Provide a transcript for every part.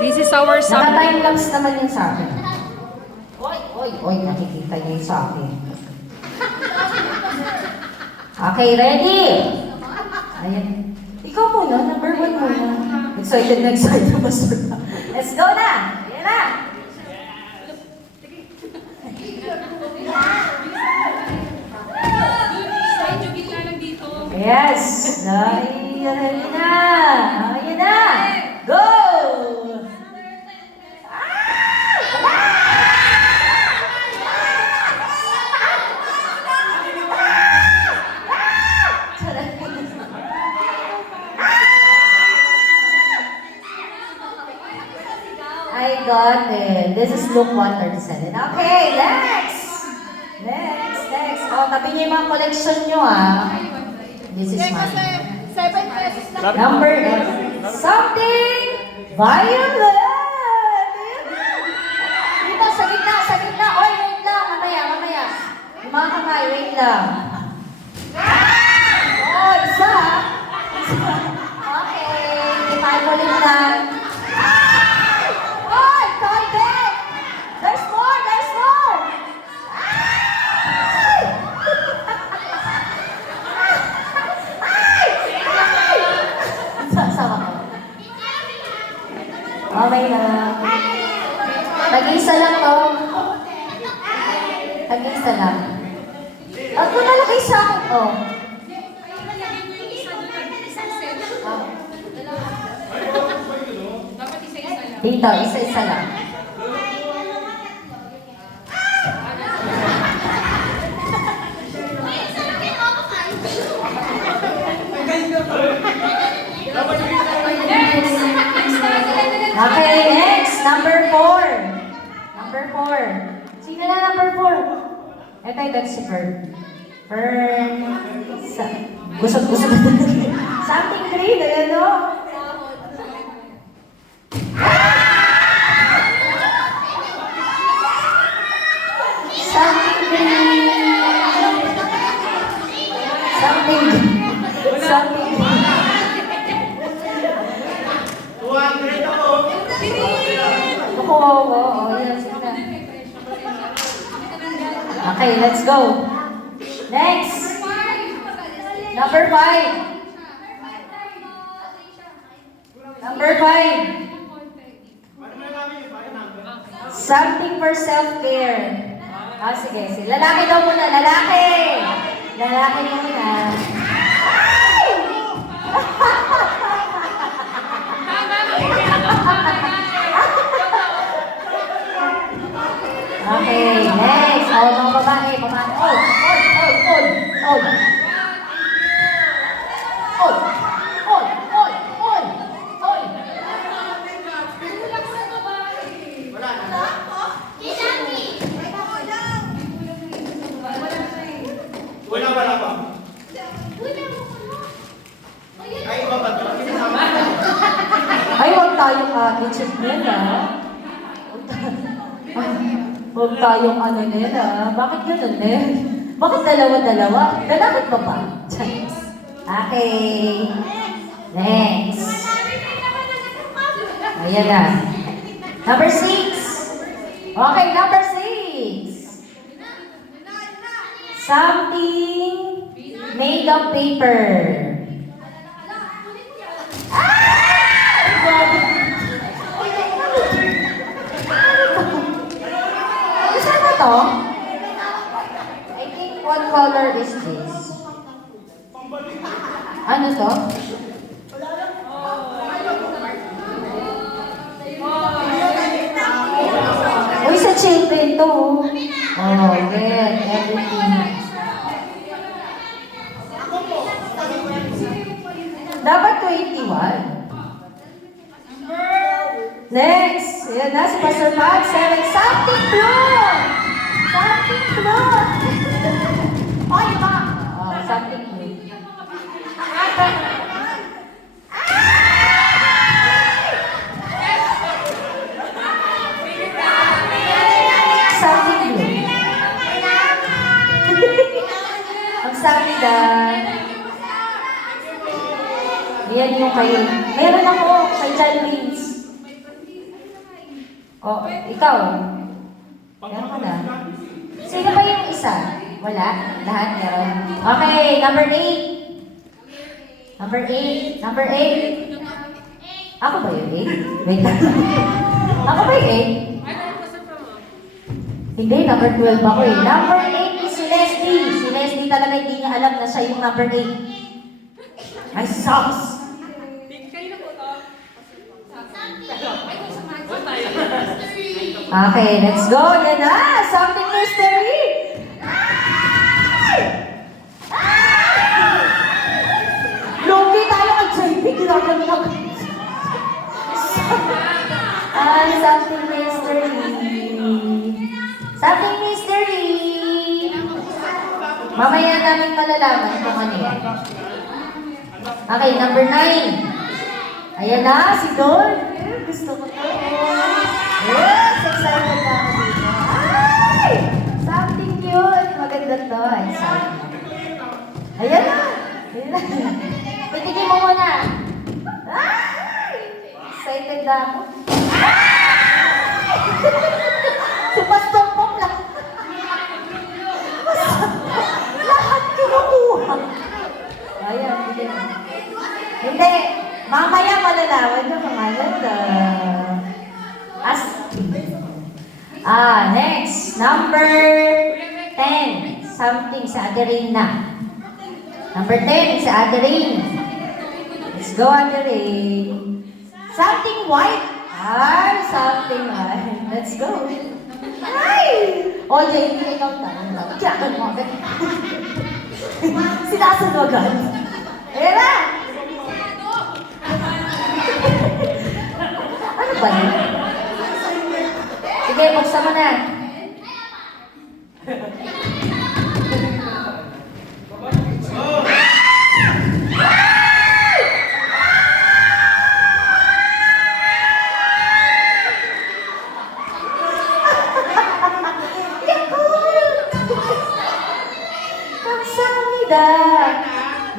This is our sub. Naka-timelapse naman yun sa akin. Oy, nakikita niya yun sa akin. Okay, ready? Ayan. Ikaw muna, number 1 muna. Excited na Master. Let's go na! Ayan na! Yes! Ayan na! Ayan na! Go! I got it. This is Luke 1:37. Okay, next! Next. Oh, tabi niyo yung mga collection niyo, ah. This is mine. 7 pesos lang. Number 8. Something violet! Dito, sa gitna. Oy, wait lang. Mamaya. Yung mga kamay, wait lang. Oh, isa. Okay, ipagulit lang. Oy, konti! There's more! Sama ko. Okay na. Tag-isa lang to. Tag-isa lang. At kung nalagay sa akin, oh. Dito, isa-isa lang. Okay, next. Number 4. Sino na number 4? Ito yung that's Fern. Gusot. Something green, ayan o. Something green. Yes. Okay, let's go. Next. Number 5. Something for self-care. Sige. Lalaki daw muna. Lalaki muna. Okay, next. Mga babae. Wala pa. Ay, huwag tayong attitude nila. Huwag tayong ano nila. Bakit ganun eh? Bakit dalawa-dalawa? Lalakit ba ba? Okay. Next. Ayan na. Number 6. Okay, number 6. Something made of paper. To? I think what color is this? Ano to? Uy, sa children to. Oh, good. Everything. Dapat 21. Next. Ayan na, si Pastor Pat. 7. Something blue! Oy, ma! Oh, something blue. Something blue. Ang sabi na, yan yung kayo. Meron ako kay John Wins. O, ikaw. Meron ka na. Sino ba yung isa? Wala? Lahat meron? Okay, number 8. Number 8. Number 8. Ako ba yung 8? Wait lang. Ako ba yung 8? Hindi, number 12 ako eh. Number 8 is si Leslie. Si Leslie talaga hindi niya alam na siya yung number 8. Ay, sucks! Okay, let's go. Yan na. Something mystery. Ay! Ay! Lugi tayo kay JP. Ginagalag. Something mystery. Something mystery. Mamaya namin malalaman kung ano yan. Okay, number 9. Ayan na, si Don. Gusto ko to. Yes, excited na ako dito. Ay! Something cute. Maganda to. Excited. Ayan na. Ayan na. Pitigin mo muna. Ay! Excited na ako. Ay! Supastumpok lang. Lahat kinukuha. Ayan, bigyan mo. Hindi. Mamaya malalaman nyo kung ano to. Next. Number 10. Something sa Ate na. Number 10 sa Ate Rain. Let's go, Ate Rain. Something white. Ay, something white. Let's go. Ay! O, JP, ikaw tayo. Tiyakan mo agad. Sinasunogan. Ayan na! Ano ba yun? Sige, buksan mo na. Kamsahamnida.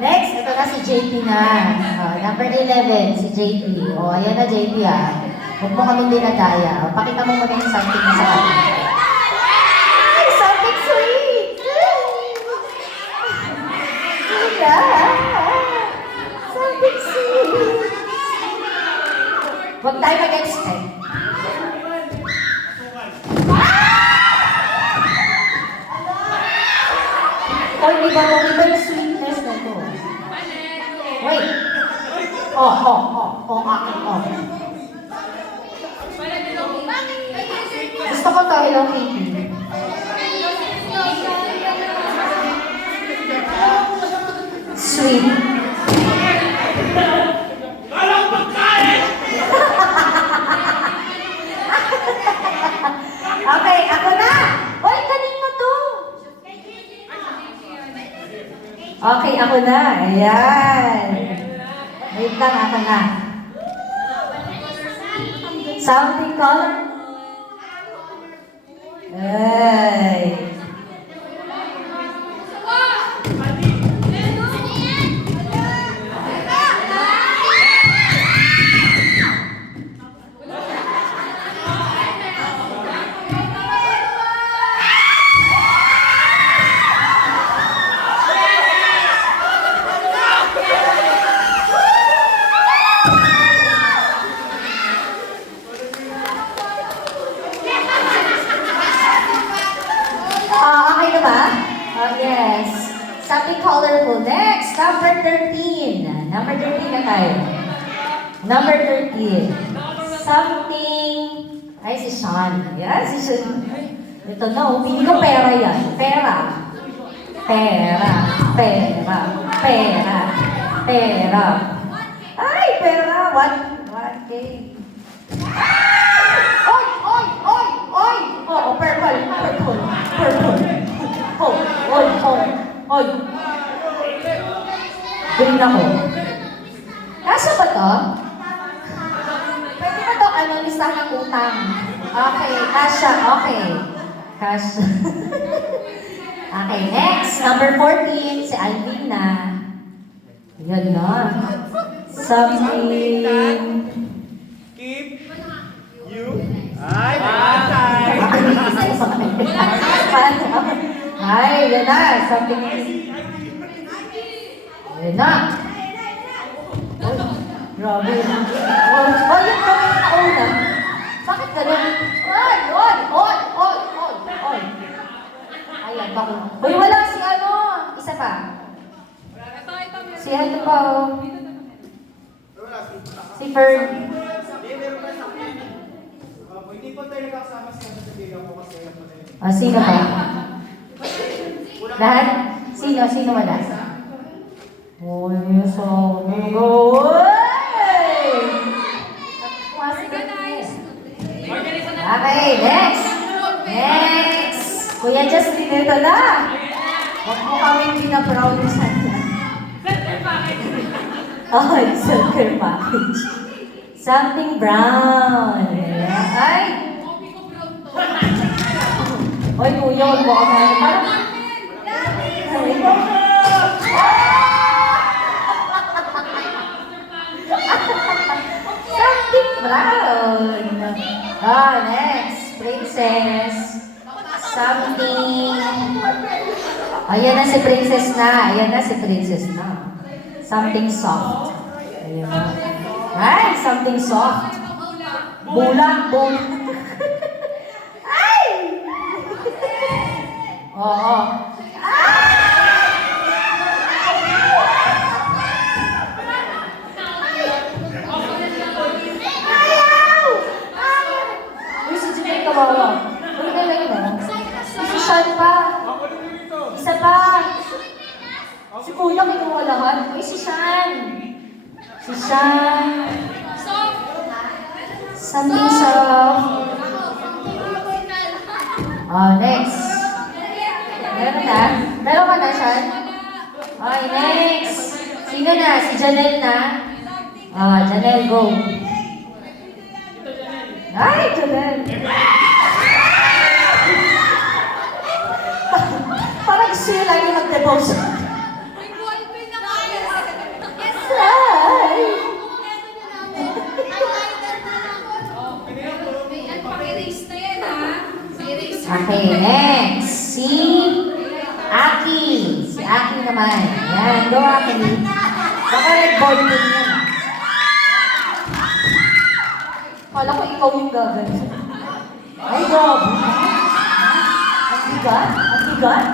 Next, ito na si JP na. Number 11, si JP. Ayan na JP Huwag mo kami dinadaya. Pakita mo muna yung something sa kanya. Ay, something sweet! Something sweet! Huwag tayo mag-expect. Iba yung sweetness na to. Wait! Akin. Gusto ko to, Hello Kitty. Sweet. Okay, ako na! Hoy, kanino to? Okay, ako na. Ayan. Wait lang, ako na. Something color? Ay. Okay na ba? Yes. Something colorful. Next, number 13. Number 13 na tayo. Number 13. Something... Ay, si Sean. Yes, si Sean. Ito na, hindi ko pera yan. Pera. Ay, pera. 1K. Oh, purple. Oy. Green ako. Kasya ba to? Pwede ba to, listahan ng utang? Okay, kasya. Okay. Okay, next. Number 14, si Alvina. Yan na. Something... Keep you. Ay, Ay, yan na. Something... Yan na. Uy, grabe. Oh, yung kamay na una. Bakit ganun? Oy. Ayan, bakit? Uy, wala si ano. Isa pa. Si ano pa, oh. Si Fern. Hindi po tayo nakasama sa bilang ko kasi alam mo na yun. Ah, sino ba? Lahat? Sino wala? Uy, so... Okay, next! Kuya Justin, ito na! Huwag mo kami pinaproud sa oh, it's circle package. Something brown. Ay! Oy, kuya, huwag mo kami. Something brown. Ah, next. Princess. Something. Ayan na si Princess na. Something soft. Ayan na. Ay, something soft. Bulang. Ay! Oo. Uy, si Jimmy kawawa. Uy, galing na. Si Sean pa. Isa pa. Si Kuya kinuha lahat. Uy, si Sean. Something soft. Oh, next. Meron ka na, Sean? Okay, next. Sino na? Si Janelle na? Ah, Janelle, go. Ay, Janelle. Parang gusto nyo lagi mag-depose. Okay, next. Si Aki. Si Aki naman. Yan, go Aki. Baka red board din yan. Kala ko ikaw yung gagawin. Ay, grabe. Ang bigat?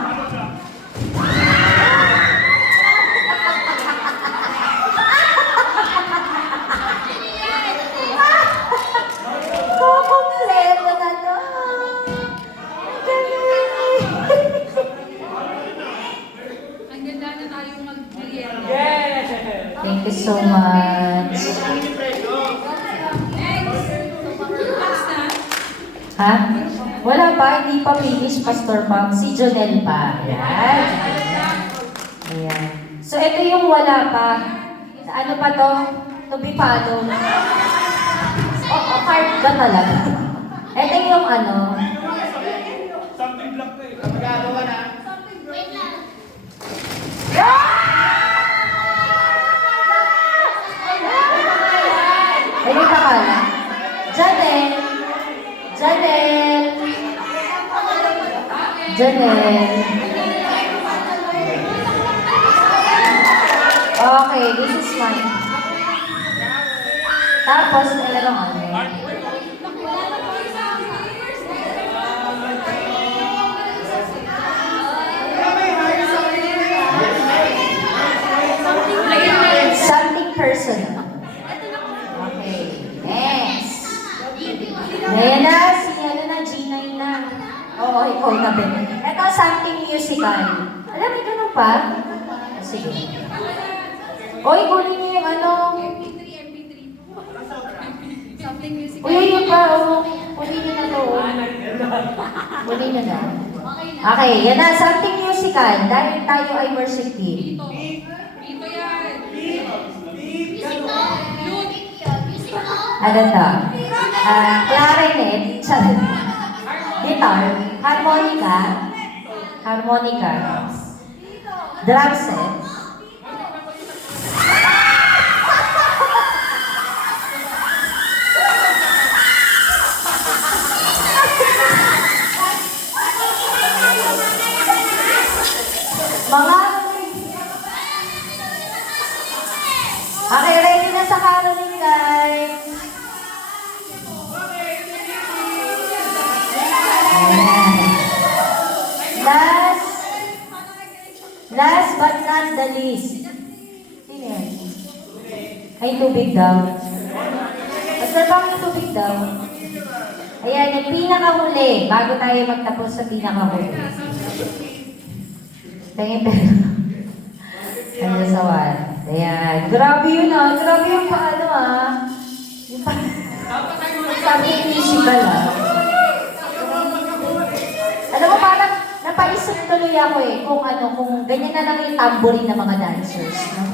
Kukumpleto na to. Ang ganda na tayong mag-merienda. Thank you so much. Ha? Wala pa, hindi pa finish, Pastor Pam. Si Jonel pa. Ayan. So, ito yung wala pa. Ano pa to? To be followed. Card ka talaga. Ito yung ano. Something black to eh. Magagawa na. Ano ka pala? Janelle. Okay, this is mine. Tapos, merong ano. Something personal. Okay, next. Ayan na, si ano na, G9 na. Oo, ikaw na ba? Ito, something musical. Alam mo, ganun pa? Sige. Oy, kunin niyo yung ano. MP3. Something music. Uy, yun pa, oh. Kunin niyo na to. Kunin niyo na. Okay, yan na, something musical. Dahil tayo ay worship team. Dito yan. Ano to? Clarinet, guitar, harmonica, drum set, Panging tubig daw. Basta panging tubig daw. Ayan, yung pinakahuli. Bago tayo magtapos sa pinakahuli. Panging pero. Ano sa one. Ayan. Grabe yun ah. Grabe yung paano ah. Yung sabi musical ah. Alam mo, parang napaisip tuloy ako eh, kung ano, kung ganyan na lang yung tambourine ng mga dancers, no?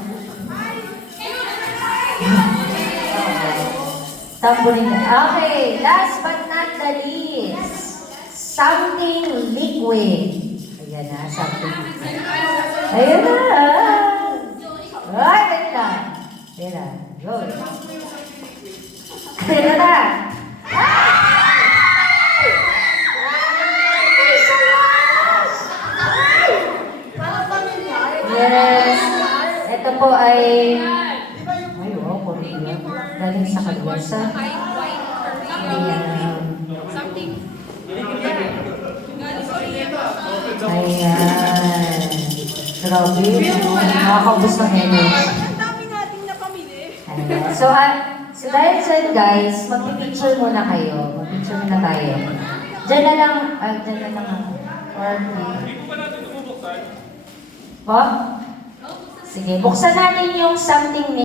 Tambourine na. Okay, last but not the least, something liquid. Ayan na, something liquid. Ayan na! Ay, ganda! Ayan na, go! Ayan na! Yes. Ito po ay... Ay, wow, Korea. Galing sa kalwasa. White, curly. Ayan. Something. Galing sa Korea. Ayan. Grabe. Nakakaubos ng energy. Ang dami nating napamili. Ayan. So dahil dyan guys, mag-picture muna kayo. Mag-picture muna tayo. Dyan na lang. Dyan na lang ako. Hindi ko pa natin tumubuksan. Po? Sige, buksan natin yung something